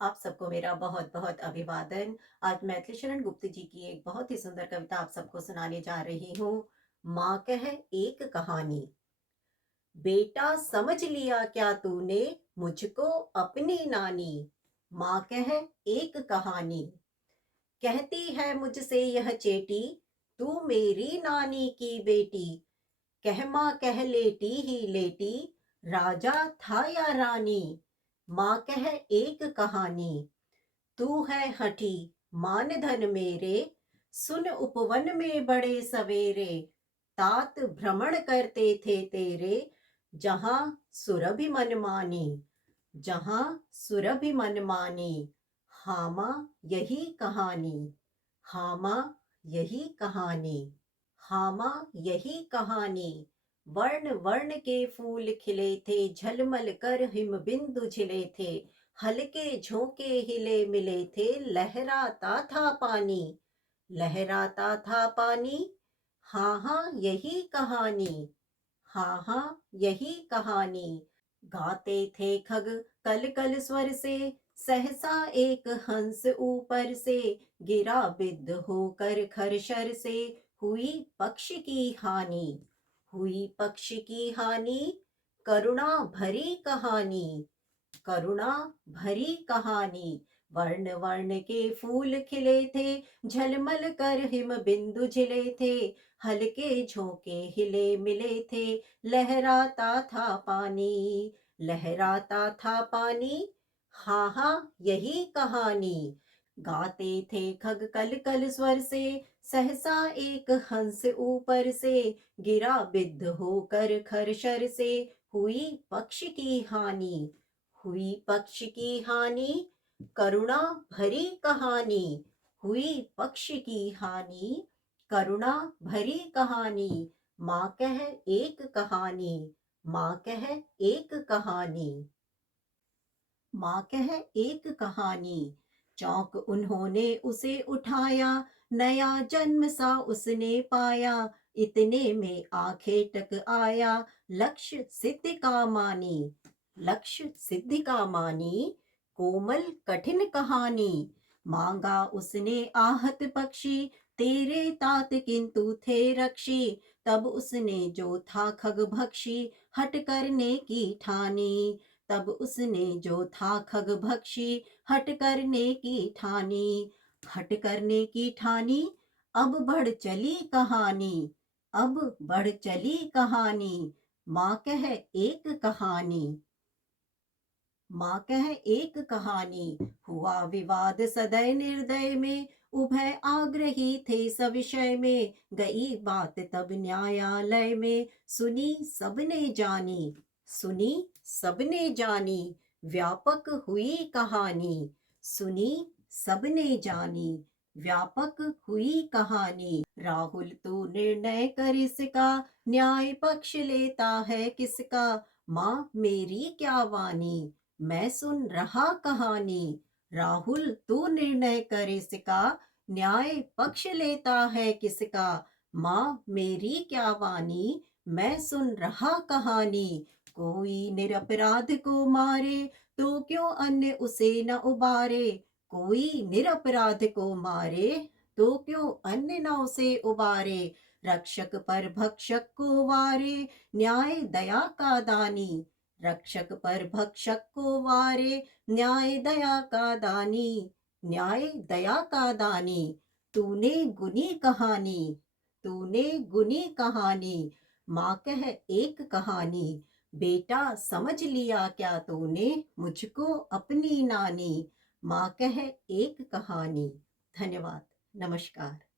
आप सबको मेरा बहुत बहुत अभिवादन। आज मैथिली शरण गुप्त जी की एक बहुत ही सुंदर कविता आप सबको सुनाने जा रही हूँ। माँ कह एक कहानी। बेटा समझ लिया क्या तूने मुझको अपनी नानी। माँ कह एक कहानी। कहती है मुझसे यह चेटी, तू मेरी नानी की बेटी। कह माँ कह लेटी ही लेटी, राजा था या रानी। माँ कह एक कहानी। तू है हठी मान धन मेरे, सुन उपवन में बड़े सवेरे। तात भ्रमण करते थे तेरे, जहां सुरभि मन मानी। जहां सुरभि मन मानी। हाँ माँ यही कहानी। हाँ माँ यही कहानी। हाँ माँ यही कहानी। वर्ण वर्ण के फूल खिले थे, झलमल कर हिम बिंदु झिले थे। हल्के झोंके हिले मिले थे, लहराता था पानी। लहराता था पानी। हाँ हाँ यही कहानी। हाँ हाँ यही कहानी। गाते थे खग कल कल स्वर से, सहसा एक हंस ऊपर से। गिरा बिद्ध होकर खरशर से, हुई पक्ष की हानि। हुई पक्ष की हानि। करुणा भरी कहानी। करुणा भरी कहानी। वर्ण वर्ण के फूल खिले थे, झलमल कर हिम बिंदु झिले थे। हल्के झोंके हिले मिले थे, लहराता था पानी। लहराता था पानी। हाँ हाँ यही कहानी। गाते थे खग कल कल स्वर से, सहसा एक हंस ऊपर से। गिरा बिद्ध होकर खरशर से, हुई पक्ष की हानि। हुई पक्ष की हानि। करुणा भरी कहानी। हुई पक्ष की हानि। करुणा भरी कहानी। माँ कह एक कहानी। माँ कह एक कहानी। माँ कह एक कहानी। चौंक उन्होंने उसे उठाया, नया जन्म सा उसने पाया। इतने में आंखें टक आया, लक्ष्य सिद्ध का मानी। लक्ष्य सिद्ध का मानी। कोमल कठिन कहानी। मांगा उसने आहत पक्षी, तेरे तात किंतु थे रक्षी। तब उसने जो था खग भक्षी, हट करने की ठानी। तब उसने जो था खग भक्षी, हट करने की ठानी। हट करने की ठानी। अब बढ़ चली कहानी। अब बढ़ चली कहानी। माँ कह एक कहानी। माँ कह एक कहानी। हुआ विवाद सदय निर्दय में, उभय आग्रही थे सविषय में। गई बात तब न्यायालय में, सुनी सबने जानी। सुनी सबने जानी। व्यापक हुई कहानी। सुनी सबने जानी। व्यापक हुई कहानी। राहुल तू निर्णय कर इसका, न्याय पक्ष लेता है किसका। माँ मेरी क्या वानी, मैं सुन रहा कहानी। राहुल तू निर्णय कर इसका, न्याय पक्ष लेता है किसका। माँ मेरी क्या वानी, मैं सुन रहा कहानी। कोई निरपराध को मारे, तो क्यों अन्य उसे न उबारे। कोई निरपराध को मारे, तो क्यों अन्य न उसे उबारे। रक्षक पर भक्षक को वारे, न्याय दया का दानी। रक्षक पर भक्षक को वारे, न्याय दया का दानी। न्याय दया का दानी। तूने गुनी कहानी। तूने गुनी कहानी। माँ कह एक कहानी। बेटा समझ लिया क्या तूने मुझको अपनी नानी। माँ कह एक कहानी। धन्यवाद। नमस्कार।